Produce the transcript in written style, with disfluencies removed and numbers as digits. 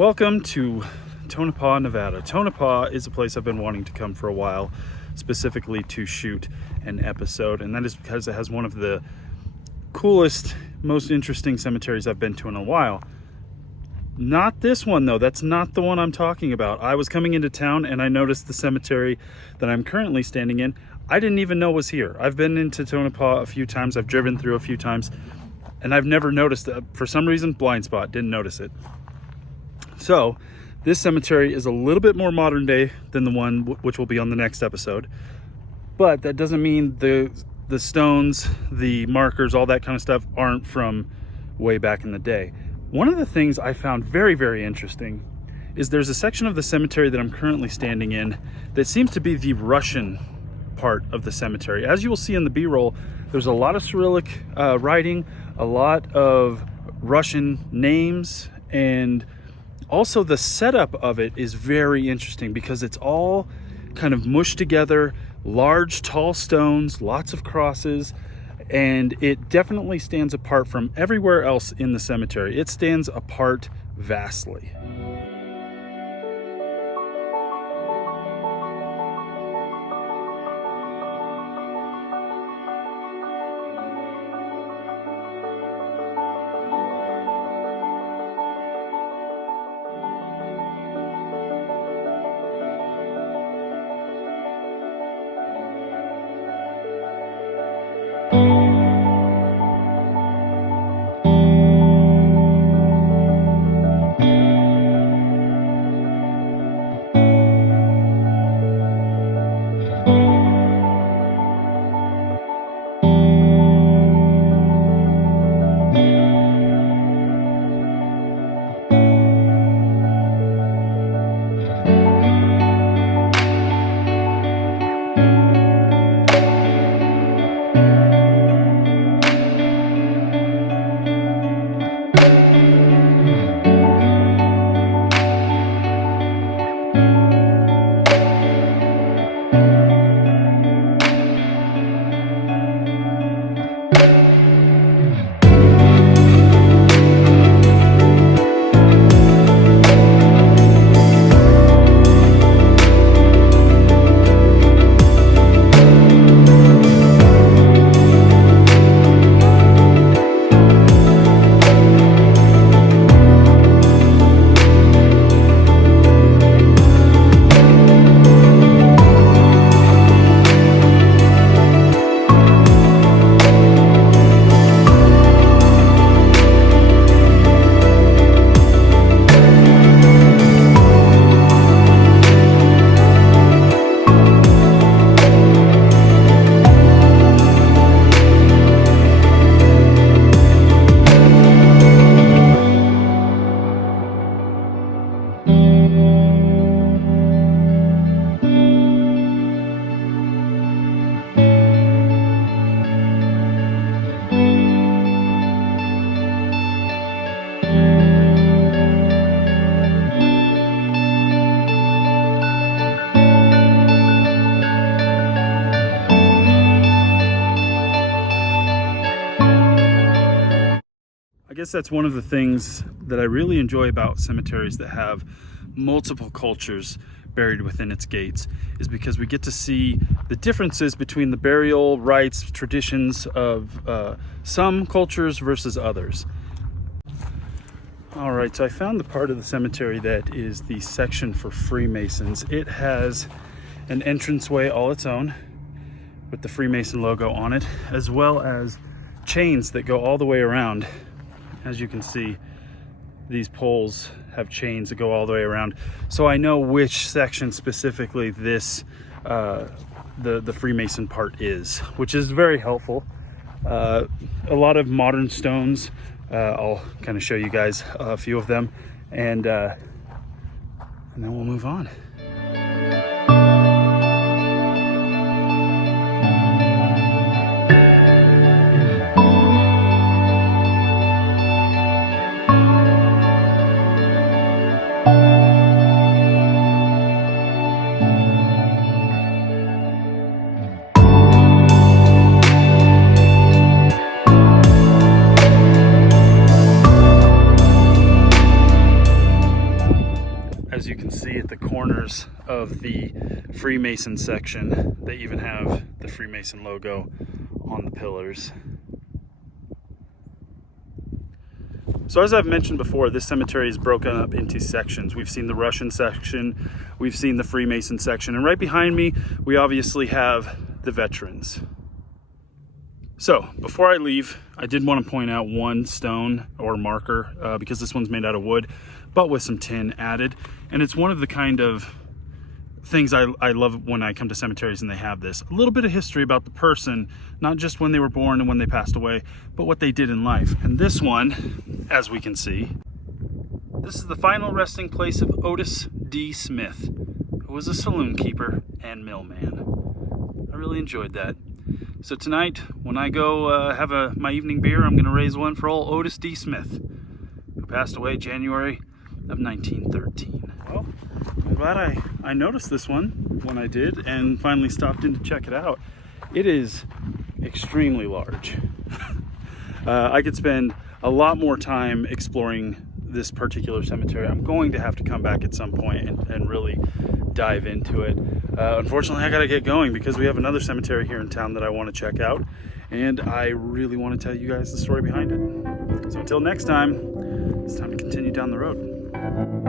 Welcome to Tonopah, Nevada. Tonopah is a place I've been wanting to come for a while, specifically to shoot an episode, and that is because it has one of the coolest, most interesting cemeteries I've been to in a while. Not this one though, that's not the one I'm talking about. I was coming into town and I noticed the cemetery that I'm currently standing in. I didn't even know was here. I've been into Tonopah a few times, I've driven through a few times, and I've never noticed it. For some reason, blind spot, didn't notice it. So this cemetery is a little bit more modern day than the one which will be on the next episode, but that doesn't mean the stones, the markers, all that kind of stuff aren't from way back in the day. One of the things I found very, very interesting is there's a section of the cemetery that I'm currently standing in that seems to be the Russian part of the cemetery. As you will see in the B-roll, there's a lot of Cyrillic writing, a lot of Russian names, and also the setup of it is very interesting because it's all kind of mushed together, large, tall stones, lots of crosses, and it definitely stands apart from everywhere else in the cemetery. It stands apart vastly. I guess that's one of the things that I really enjoy about cemeteries that have multiple cultures buried within its gates, is because we get to see the differences between the burial rites, traditions of some cultures versus others. All right, so I found the part of the cemetery that is the section for Freemasons. It has an entranceway all its own with the Freemason logo on it, as well as chains that go all the way around. As you can see, these poles have chains that go all the way around. So I know which section specifically this, the Freemason part is, which is very helpful. A lot of modern stones. I'll kind of show you guys a few of them, and then we'll move on. corners of the Freemason section. They even have the Freemason logo on the pillars. So as I've mentioned before, this cemetery is broken up into sections. We've seen the Russian section, we've seen the Freemason section, and right behind me, we obviously have the veterans. So before I leave, I did want to point out one stone or marker because this one's made out of wood, but with some tin added. And it's one of the kind of things I love when I come to cemeteries and they have this. A little bit of history about the person, not just when they were born and when they passed away, but what they did in life. And this one, as we can see, this is the final resting place of Otis D. Smith, who was a saloon keeper and millman. I really enjoyed that. So tonight, when I go have my evening beer, I'm going to raise one for old Otis D. Smith, who passed away January of 1913. Well, I'm glad I noticed this one when I did and finally stopped in to check it out. It is extremely large. I could spend a lot more time exploring this particular cemetery. I'm going to have to come back at some point and really dive into it. Unfortunately, I gotta get going because we have another cemetery here in town that I want to check out, and I really want to tell you guys the story behind it. So until next time, it's time to continue down the road.